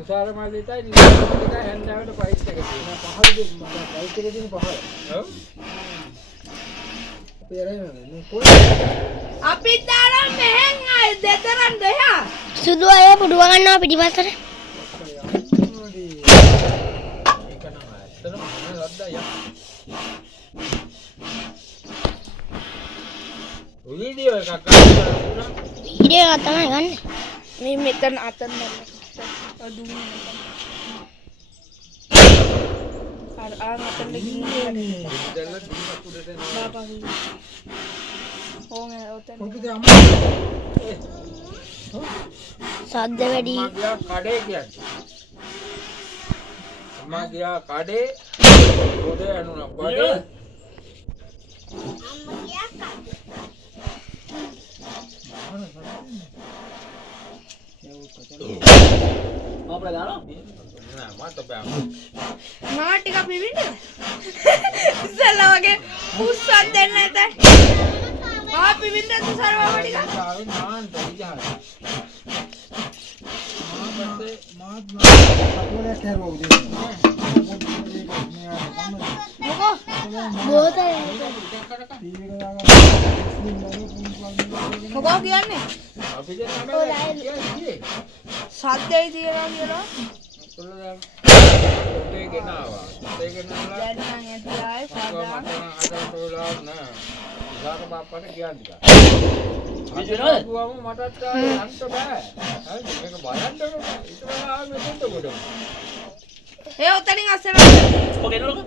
Thushara මල්ලිටයි නිලන්තයි හැන්දාවට price එක තියෙනවා. පහළ දෙන්න ප්‍රයිස් එක තියෙන පහළ. ඔව්. අපි දාලා මෙහෙන් ආයේ දෙතරන් දෙහා. සුදු අය පුඩුව ගන්නවා පිටිපස්සට. ඒක නම් ඇත්තටම මොන ලද්දා යක්. වීඩියෝ එකක් ගන්න. වීඩියෝ එකක් තමයි ගන්න. මේ මෙතන අතන අදුම අර අතන ගිහින් දැන් දුන්නත් උඩට එනවා. බාපා ඕනේ ඔතන කොහොමද අම්මා? සද්ද වැඩි. අම්මා ගියා කඩේ කියන්නේ. අම්මා ගියා කඩේ පොඩ යනුණා. කඩේ අපේ දානවා නෑ මට බෑ. මම ටිකක් පිපින්න ඉස්සෙල්ලා වගේ උස්සක් දෙන්න නැතයි ආ පිපින්න තුසාර මාමා ටිකක් ආවේ නාන්ට ඉජහා. මාත් කටුවලක් හැරුවා උදේ. මොකෝ බෝතල් මොකෝ කියන්නේ අපි දැන් තමයි සද්දයි තියනවා කියලා කොල්ලලා ඔතේ ගෙනාවා. ඔතේ ගෙනාලා දැන් නම් ඇති ආයේ සාදා අදටෝලා නෑ. ඉස්සර බාප්පට කියන්නේ. විජයනෝද? ගුවම මටත් ආයේ යන්න බෑ. හරි මේක බලන්න ඕනේ. ඉතලා ආවේ මෙතෙන්ට ගොඩ. ඒ ඔතනින් අස්සන ඔක එනවලු